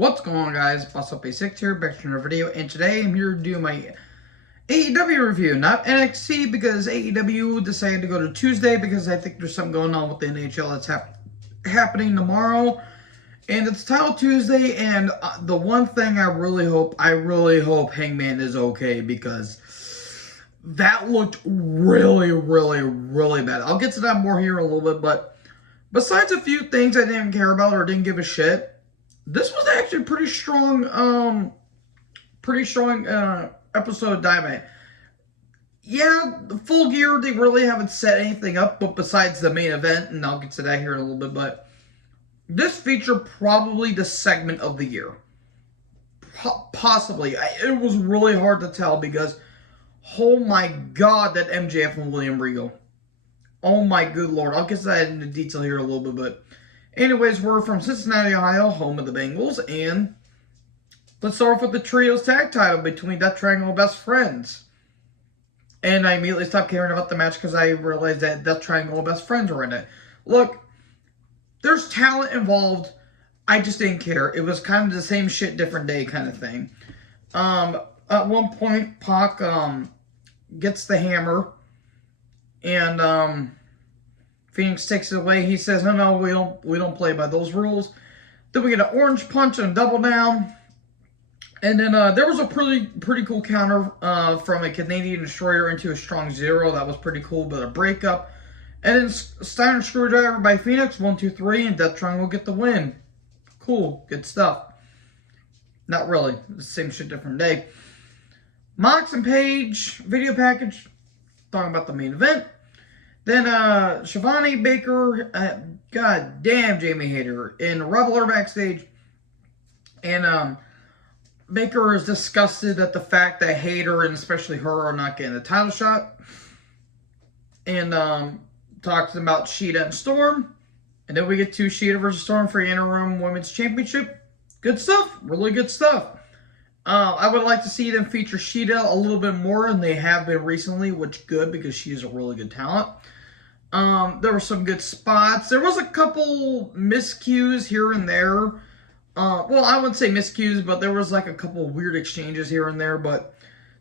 What's going on, guys? Boss Up A6 here, back to another video, and today I'm here to do my AEW review, not NXT, because AEW decided to go to Tuesday because I think there's something going on with the NHL that's happening tomorrow, and it's Title Tuesday, and the one thing I really hope Hangman is okay, because that looked really bad. I'll get to that more here in a little bit, but besides a few things I didn't care about or didn't give a shit, this was actually pretty strong episode of Dynamite. Yeah, the Full Gear, they really haven't set anything up, but besides the main event, and I'll get to that here in a little bit, but this featured probably the segment of the year. Possibly. It was really hard to tell because, oh my god, that MJF and William Regal. Oh my good lord. I'll get to that into detail here in a little bit, but anyways, we're from Cincinnati, Ohio, home of the Bengals, and let's start off with the Trios Tag Title between Death Triangle Best Friends. And I immediately stopped caring about the match because I realized that Death Triangle Best Friends were in it. Look, there's talent involved. I just didn't care. It was kind of the same shit, different day kind of thing. At one point, Pac gets the hammer, and Phoenix takes it away. He says, no, we don't play by those rules. Then we get an orange punch and a double down. And then there was a pretty cool counter from a Canadian Destroyer into a strong zero. That was pretty cool, but a breakup. And then Steiner Screwdriver by Phoenix, 1, 2, 3, and Death Triangle get the win. Cool, good stuff. Not really, the same shit, different day. Mox and Page video package, talking about the main event. Then Shivani, Baker, god damn Jamie Hayter, and Rebel are backstage. And Baker is disgusted at the fact that Hayter and especially her are not getting the title shot. And talks about Sheeta and Storm. And then we get to Sheeta versus Storm for the interim women's championship. Good stuff. Really good stuff. I would like to see them feature Sheeta a little bit more, and they have been recently, which good because she's a really good talent. There were some good spots. There was a couple miscues here and there. Well, I wouldn't say miscues, but there was like a couple weird exchanges here and there, but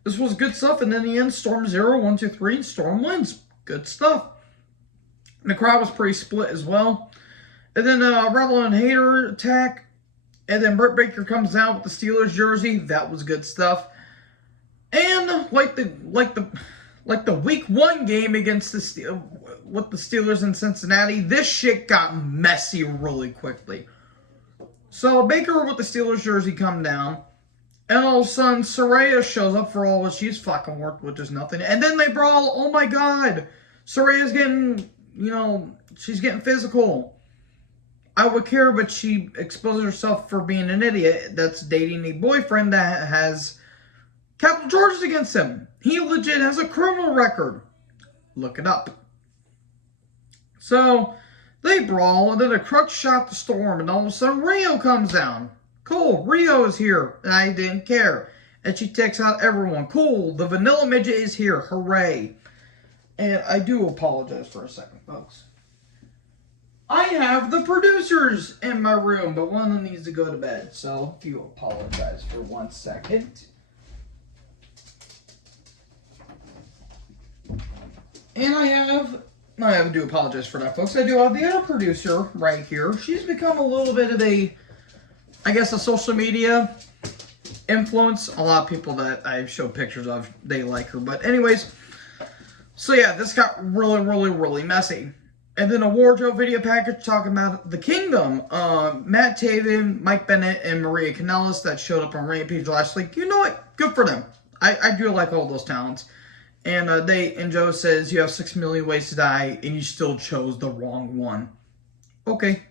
this was good stuff. And in the end, Storm 0, 1, 2, 3, and Storm wins. Good stuff. And the crowd was pretty split as well. And then Rebel and Hayter attack. And then Britt Baker comes out with the Steelers jersey. That was good stuff. And like the week 1 game against the Steelers in Cincinnati, this shit got messy really quickly. So Baker with the Steelers jersey come down, and all of a sudden Saraya shows up for all what she's fucking worth, which is nothing. And then they brawl. Oh my god, Saraya's getting, she's getting physical. I would care, but she exposes herself for being an idiot that's dating a boyfriend that has capital charges against him. He legit has a criminal record. Look it up. So they brawl, and then a crutch shot to Storm, and all of a sudden Rio comes down. Cool, Rio is here, and I didn't care. And she takes out everyone. Cool, the Vanilla Midget is here. Hooray. And I do apologize for a second, folks. I have the producers in my room, but one of them needs to go to bed. So, if you apologize for 1 second. And I do apologize for that, folks. I do have the other producer right here. She's become a little bit of a social media influence. A lot of people that I've showed pictures of, they like her. But anyways, so yeah, this got really messy. And then a wardrobe video package talking about the Kingdom. Matt Taven, Mike Bennett, and Maria Kanellis that showed up on Rampage last week. You know what? Good for them. I do like all those talents. And Joe says, you have 6 million ways to die, and you still chose the wrong one. Okay.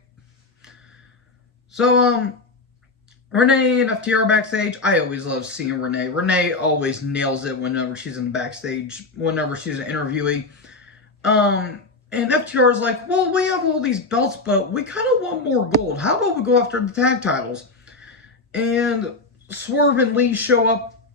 So, Renee and FTR backstage. I always love seeing Renee. Renee always nails it whenever she's in the backstage, whenever she's an interviewee. And FTR is like, well, we have all these belts, but we kind of want more gold. How about we go after the tag titles? And Swerve and Lee show up,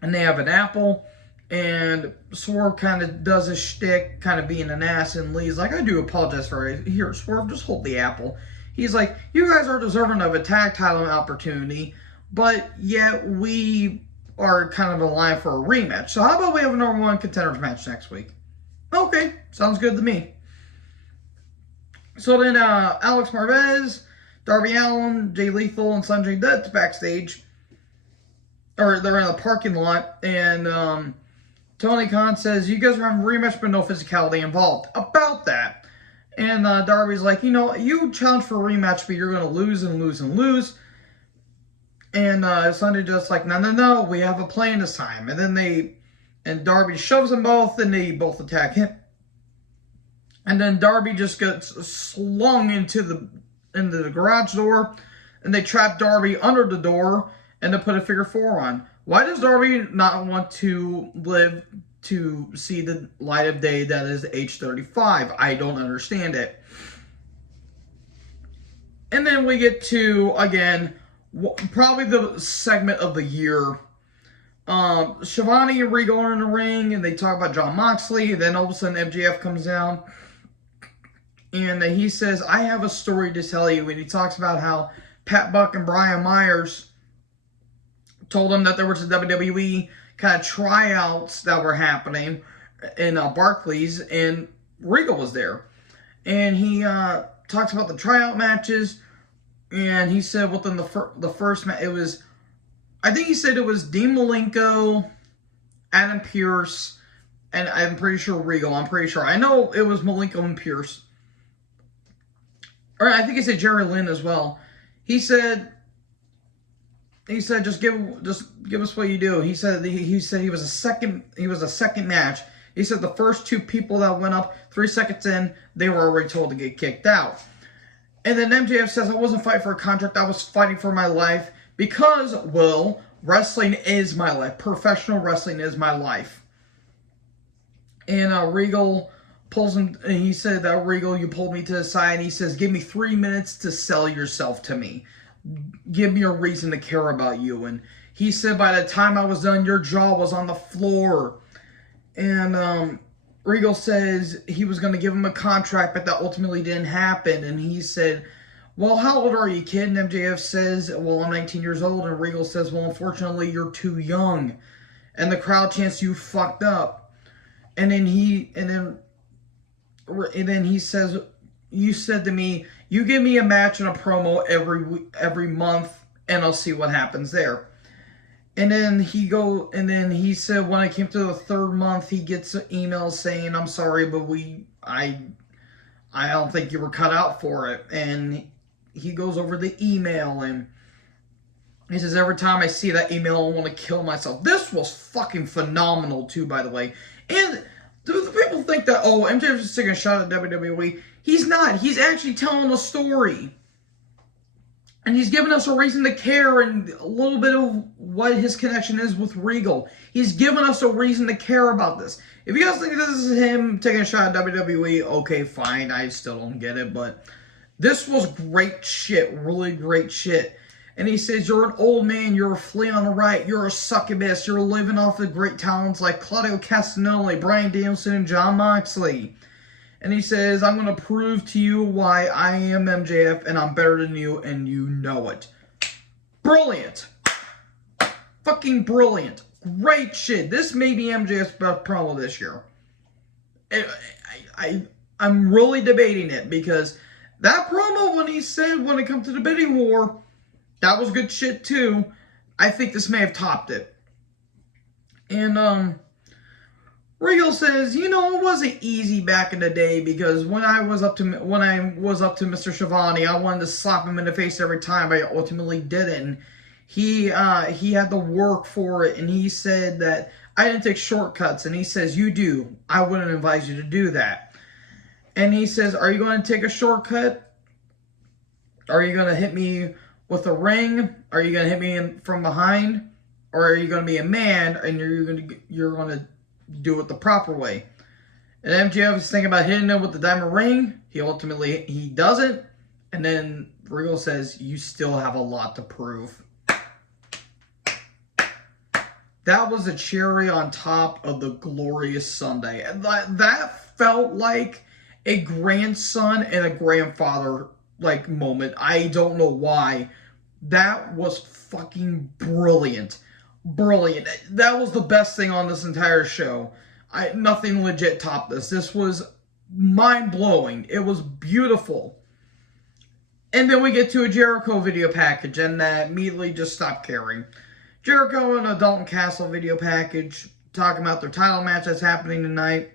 and they have an apple. And Swerve kind of does a shtick, kind of being an ass, and Lee's like, I do apologize for it. Here, Swerve, just hold the apple. He's like, you guys are deserving of a tag title opportunity, but yet we are kind of in line for a rematch. So how about we have a number one contenders match next week? Okay, sounds good to me. So then Alex Marvez, Darby Allin, Jay Lethal, and Sanjay Dutt backstage. Or they're in the parking lot, and Tony Khan says, you guys are having a rematch, but no physicality involved. About that. And Darby's like, you challenge for a rematch, but you're going to lose and lose and lose. And Sunday just like, no, we have a plan this time. And Darby shoves them both, and they both attack him. And then Darby just gets slung into the garage door, and they trap Darby under the door, and they put a figure four on. Why does Darby not want to live to see the light of day that is age 35? I don't understand it. And then we get to, again, probably the segment of the year. Shivani and Regal are in the ring, and they talk about Jon Moxley. And then all of a sudden, MJF comes down, and he says, I have a story to tell you. And he talks about how Pat Buck and Brian Myers told him that there was a WWE kind of tryouts that were happening in Barclays, and Regal was there. And he talks about the tryout matches, and he said within the first match, I think he said it was Dean Malenko, Adam Pearce, and I'm pretty sure Regal. I'm pretty sure. I know it was Malenko and Pearce. Or I think he said Jerry Lynn as well. He said, just give us what you do. He said he was a second match. He said the first two people that went up 3 seconds in, they were already told to get kicked out. And then MJF says, I wasn't fighting for a contract, I was fighting for my life because, well, wrestling is my life. Professional wrestling is my life. And Regal pulls him, and he said, Regal, you pulled me to the side, and he says, give me 3 minutes to sell yourself to me. Give me a reason to care about you. And he said, by the time I was done, your jaw was on the floor. And Regal says he was going to give him a contract, but that ultimately didn't happen. And he said, well, how old are you, kid? And MJF says, well, I'm 19 years old. And Regal says, well, unfortunately, you're too young. And the crowd chants, you fucked up. And then he says, you said to me, you give me a match and a promo every month, and I'll see what happens there. And then he said when I came to the third month, he gets an email saying, I'm sorry, but I don't think you were cut out for it. And he goes over the email, and he says, every time I see that email, I want to kill myself. This was fucking phenomenal, too, by the way. And do the people think that, MJF's just taking a shot at WWE? He's not. He's actually telling a story. And he's giving us a reason to care and a little bit of what his connection is with Regal. He's giving us a reason to care about this. If you guys think this is him taking a shot at WWE, okay, fine. I still don't get it, but this was great shit. Really great shit. And he says, you're an old man, you're a flea on the right, you're a succubus, you're living off of great talents like Claudio Castagnoli, Bryan Danielson, and Jon Moxley. And he says, I'm going to prove to you why I am MJF, and I'm better than you, and you know it. Brilliant. Fucking brilliant. Great shit. This may be MJF's best promo this year. I'm really debating it, because that promo when he said, when it comes to the bidding war, that was good shit too. I think this may have topped it. And Regal says, it wasn't easy back in the day, because when I was up to Mr. Schiavone, I wanted to slap him in the face every time, but I ultimately didn't. He had to work for it, and he said that I didn't take shortcuts, and he says, you do. I wouldn't advise you to do that. And he says, are you going to take a shortcut? Are you going to hit me with a ring? Are you going to hit me from behind? Or are you going to be a man and you're going to do it the proper way? And MJF is thinking about hitting him with the diamond ring. He doesn't. And then Regal says, you still have a lot to prove. That was a cherry on top of the glorious Sunday. And that felt like a grandson and a grandfather like moment. I don't know why. That was fucking brilliant. Brilliant. That was the best thing on this entire show. Nothing legit topped this. This was mind-blowing. It was beautiful. And then we get to a Jericho video package, and immediately just stopped caring. Jericho and a Dalton Castle video package, talking about their title match that's happening tonight.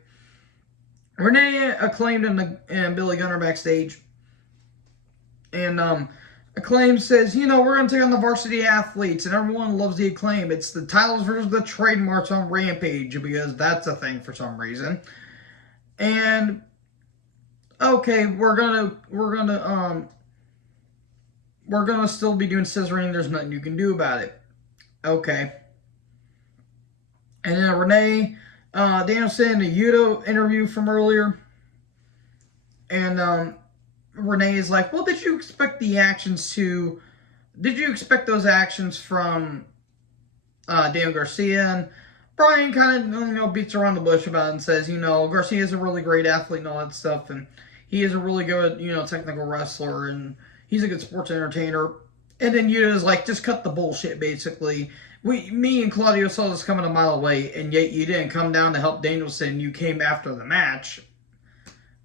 Renee Acclaimed and Billy Gunn backstage. And Acclaim says, we're going to take on the Varsity Athletes, and everyone loves the Acclaim. It's the titles versus the trademarks on Rampage, because that's a thing for some reason. And okay, we're gonna still be doing scissoring. There's nothing you can do about it. Okay. And then Renee Danielson, a Yuta interview from earlier. And Renee is like, well, did you expect those actions from Daniel Garcia? And Brian kind of beats around the bush about it and says, Garcia is a really great athlete and all that stuff, and he is a really good, technical wrestler, and he's a good sports entertainer. And then Yuta is like, just cut the bullshit, basically. Me and Claudio saw this coming a mile away, and yet you didn't come down to help Danielson. You came after the match.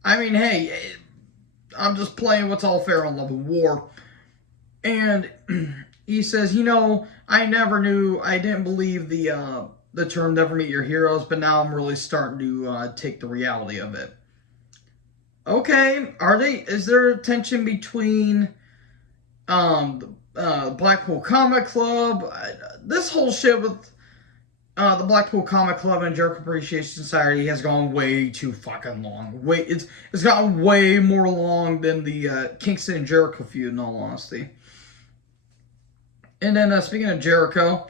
I mean, hey, I'm just playing what's all fair on Love and War. And he says, I didn't believe the term never meet your heroes, but now I'm really starting to take the reality of it. Okay, is there tension between Blackpool Comic Club? This whole shit with the Blackpool Comic Club and Jericho Appreciation Society has gone way too fucking long. It's gotten way more long than the Kingston and Jericho feud, in all honesty. And then speaking of Jericho,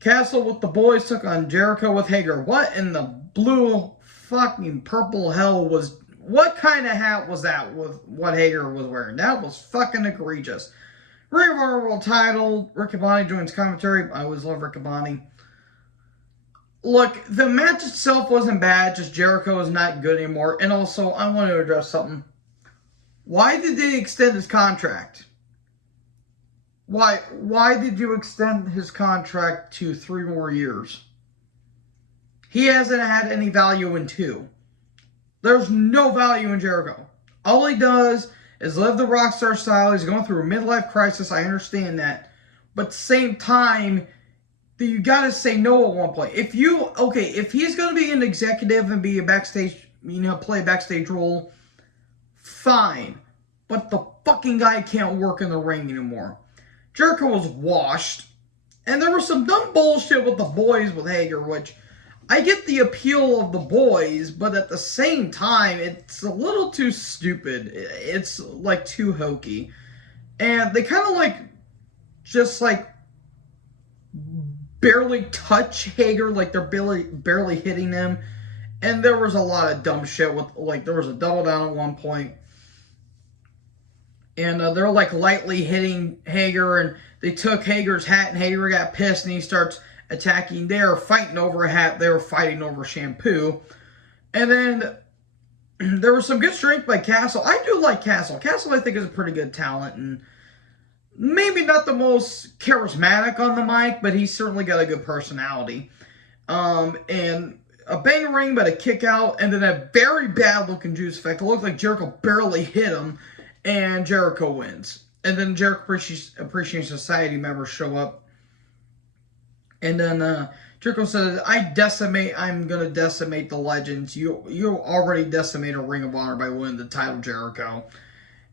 Castle with the boys took on Jericho with Hager. What in the blue fucking purple hell was... What kind of hat was that with what Hager was wearing? That was fucking egregious. Ring of Honor World Title. Riccaboni joins commentary. I always love Riccaboni. Look, the match itself wasn't bad. Just Jericho is not good anymore. And also, I want to address something. Why did they extend his contract? Why did you extend his contract to 3 more years? He hasn't had any value in 2. There's no value in Jericho. All he does is live the rockstar style. He's going through a midlife crisis. I understand that. But at the same time, you got to say no at one point. If he's going to be an executive and be a backstage, play a backstage role, fine. But the fucking guy can't work in the ring anymore. Jericho was washed. And there was some dumb bullshit with the boys with Hager, which... I get the appeal of the boys, but at the same time, it's a little too stupid. It's, like, too hokey. And they kind of, just barely touch Hager, like they're barely hitting him. And there was a lot of dumb shit with, there was a double down at one point. And they're, lightly hitting Hager, and they took Hager's hat, and Hager got pissed, and he starts... attacking. They were fighting over a hat. They were fighting over shampoo. And then there was some good strength by Castle. I do like Castle. Castle, I think, is a pretty good talent. And maybe not the most charismatic on the mic, but he's certainly got a good personality. And a bang ring, but a kick out. And then a very bad looking juice effect. It looked like Jericho barely hit him. And Jericho wins. And then Jericho Appreciation Society members show up. And then Jericho says, I'm going to decimate the legends. You already decimated Ring of Honor by winning the title, Jericho.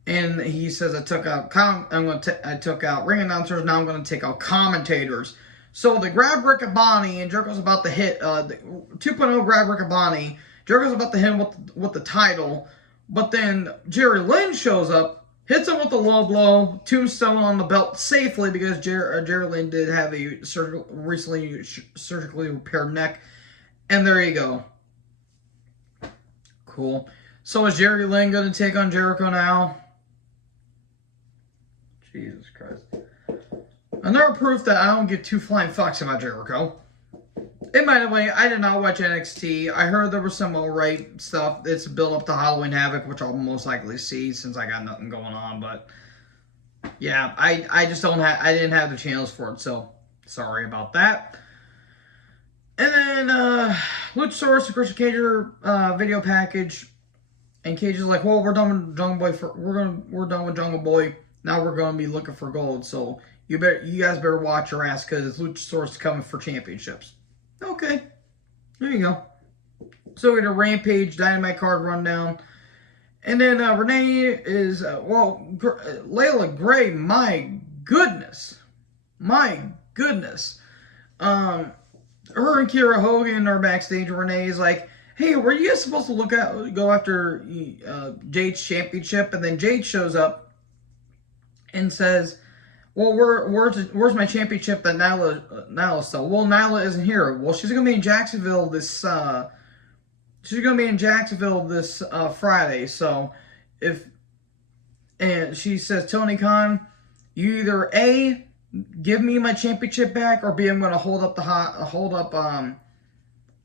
And he says, I took out ring announcers, now I'm going to take out commentators. So they grab Riccaboni, and Jericho's about to hit, 2.0 grab Riccaboni. Jericho's about to hit him with the title. But then Jerry Lynn shows up, hits him with a low blow, tombstone on the belt safely because Jerry Lynn did have a recently surgically repaired neck. And there you go. Cool. So is Jerry Lynn going to take on Jericho now? Jesus Christ. Another proof that I don't give 2 flying fucks about Jericho. And by the way, I did not watch NXT. I heard there was some alright stuff. It's built up to Halloween Havoc, which I'll most likely see since I got nothing going on. But yeah, I just don't have. I didn't have the channels for it, so sorry about that. And then Luchasaurus and Christian Cager video package, and Cage is like, "Well, we're done with Jungle Boy. We're done with Jungle Boy. Now we're gonna be looking for gold. So you guys better watch your ass because Luchasaurus is coming for championships." Okay, there you go. So we get a Rampage Dynamite card rundown. And then Renee is, Layla Gray, my goodness. Her and Kiera Hogan are backstage. Renee is like, hey, were you guys supposed to go after Jade's championship? And then Jade shows up and says, well, where's my championship that Nyla stole? Well, Nyla isn't here. Well, she's gonna be in Jacksonville this Friday. So and she says, Tony Khan, you either A, give me my championship back, or B, I'm gonna hold up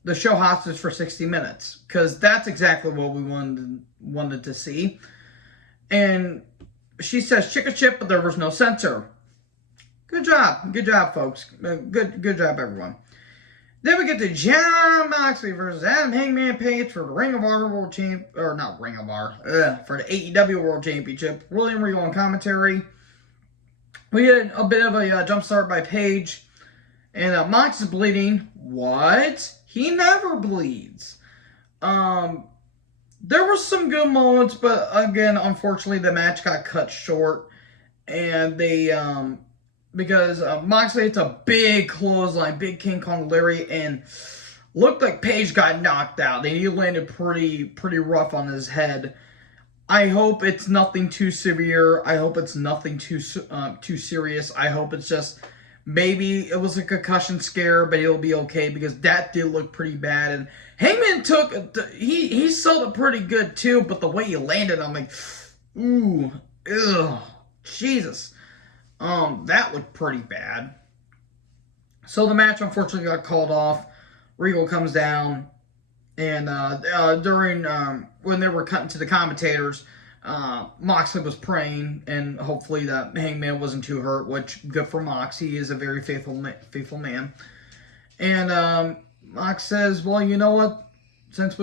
the show hostage for 60 minutes, because that's exactly what we wanted to see. And she says chicken chip, but there was no censor. Good job, folks. Good job, everyone. Then we get to Jon Moxley versus Adam Hangman Page for the Ring of Honor World Champ, or not Ring of Honor, for the AEW World Championship. William Regal on commentary. We had a bit of a jump start by Page, and Mox is bleeding. What? He never bleeds. There were some good moments, but again, unfortunately, the match got cut short, and they because Moxley hits a big clothesline, big King Kong Larry, and looked like Page got knocked out. And he landed pretty rough on his head. I hope it's nothing too severe. I hope it's nothing too serious. I hope it's just maybe it was a concussion scare, but he'll be okay, because that did look pretty bad. And Hangman he sold it pretty good too, but the way he landed, I'm like, ooh, ugh, Jesus. That looked pretty bad. So the match unfortunately got called off. Regal comes down, and during when they were cutting to the commentators, Moxley was praying, and hopefully that Hangman wasn't too hurt, which good for Mox. He is a very faithful man. And Mox says, "Well, you know what? Since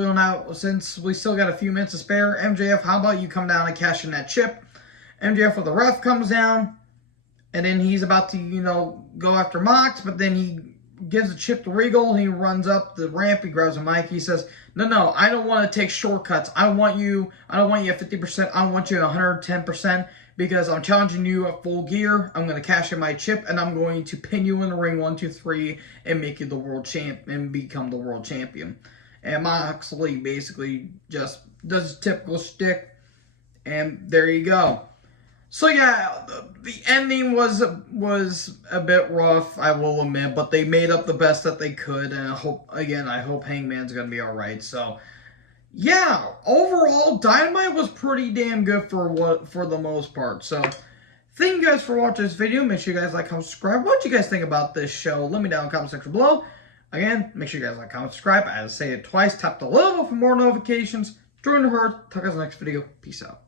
we still got a few minutes to spare, MJF, how about you come down and cash in that chip?" MJF with the ref comes down. And then he's about to, go after Mox, but then he gives the chip to Regal. He runs up the ramp. He grabs a mic. He says, "No, I don't want to take shortcuts. I don't want you at 50%. I want you at 110%, because I'm challenging you at Full Gear. I'm going to cash in my chip, and I'm going to pin you in the ring 1, 2, 3, and make you the world champ and become the world champion." And Moxley basically just does his typical shtick, and there you go. So yeah, the ending was a bit rough, I will admit, but they made up the best that they could, and I hope Hangman's gonna be all right. So yeah, overall, Dynamite was pretty damn good for the most part. So thank you guys for watching this video. Make sure you guys like, comment, subscribe. What do you guys think about this show? Let me know in the comment section below. Again, make sure you guys like, comment, subscribe. I say it twice. Tap the little bell for more notifications. Join the herd. Talk to you guys in the next video. Peace out.